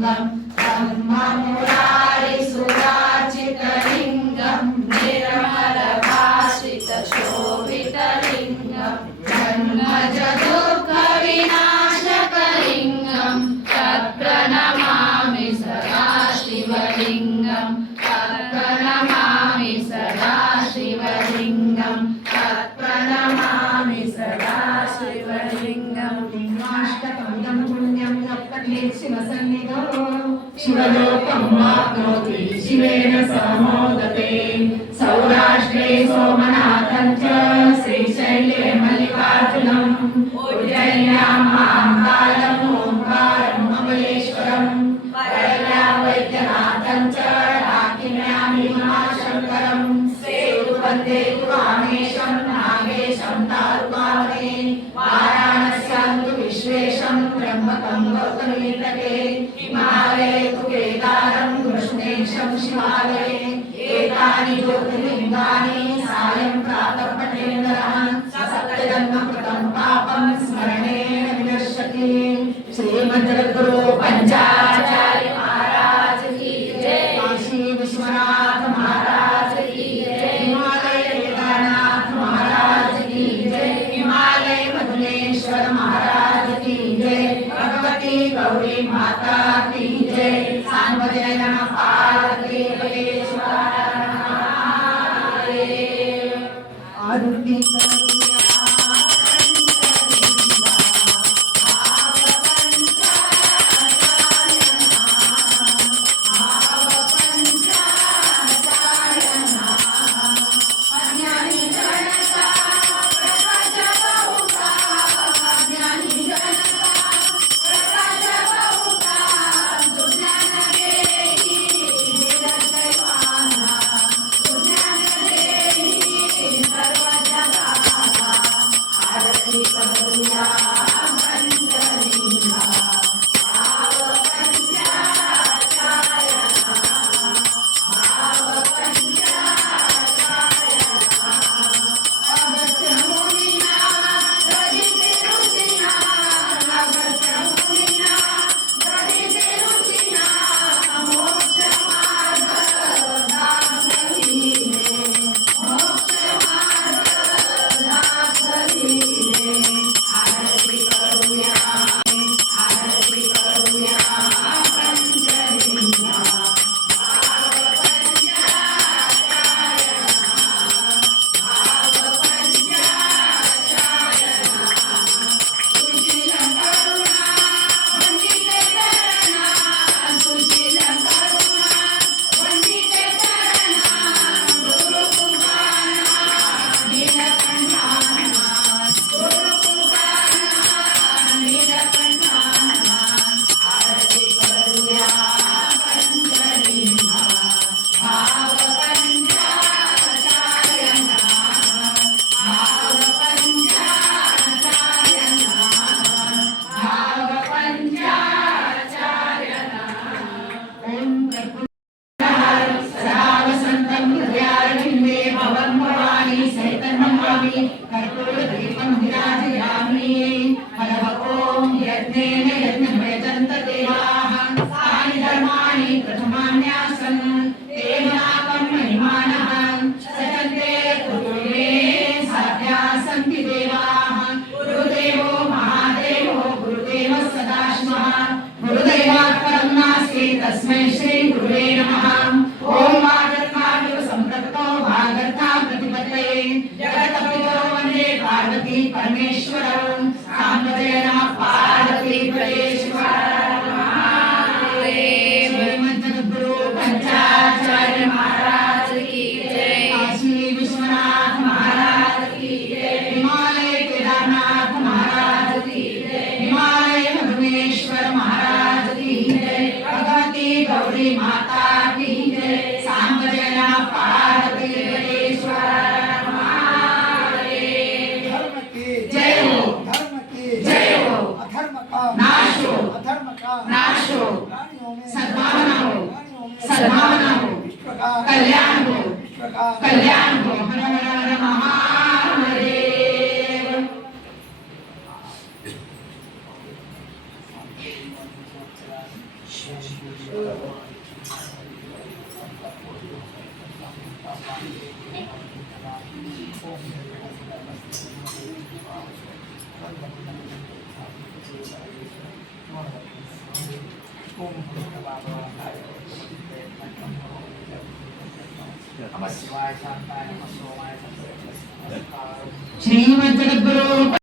शिवलिंगं ब्रह्ममुरारिसुरार्चितलिंगं निर्मलभासितशोभितलिंगं जन्मजदुःखविनाशकलिंगं तत्प्रणमामि सदा शिवलिंगं तत्प्रणमामि सदा शिवलिंगं तत्प्रणमामि सदा शिवलिंगं लिंगाष्टकमिदं पुण्यं यत्पठेत् शिवसन्निधौ शिवलोकं वाप्नोति शिवेन समोदते सौराष्ट्रे सोमनाथं च श्रीशैले मल्लिकार्जुनम् उज्जयिन्यां महाकालम् ओंकारं ममलेश्वरं परल्या वैद्यनाथं च डाकिन्यामि महाशङ्करं सेतुवन्दे रामेशं नागेशं दारुकावने वाराणस्यां तु विश्वेशं ब्रह्मकं गौतमीतटे हिमालये तु केदारं कृष्णेशं शिवालये एतानि ज्योतिर्लिङ्गानि सायं प्रातः पठेन्नरः सप्तजन्मकृतं पापं स्मरणेन विनश्यति। श्रीमद्गुरु पंचाचार्य महाराज की जय। काशी विश्वनाथ महाराज की जय। हिमालय केदारनाथ महाराज की जय। हिमालय मधुनेश्वर महाराज की जय। भगवती गौरी माता की जय। सांवजन पार्वती परमेश्वर महादेव। आरुति तस्मै श्री गुरुवे नमः। ओम वागर्ताविव संप्रक्तो भागर्ता प्रतिपत्तये जगत्पितो वन्दे पार्वती परमेश्वरं सांवजन पार्वती परमेश्वर महादेव। श्रीमद्गुरु पंचाचार्य महाराज की जय। काशी विश्वनाथ महाराज की जय। हिमालय केदारनाथ महाराज की जय। हिमालय मधुनेश्वर महाराज की जय। भगवती गौरी माता की जय। सांवजन पार्वती परमेश्वर महादेव। धर्म की जय हो। धर्म की जय हो। अधर्म का नाश हो। अधर्म का नाश हो। प्राणियों में सद्भावना हो। प्राणियों में सद्भावना हो। विश्व का कल्याण हो। विश्व का कल्याण हो। हर हर हर महादेव। ಶ್ರೀಮದ್ ಜಗದ್ಗುರು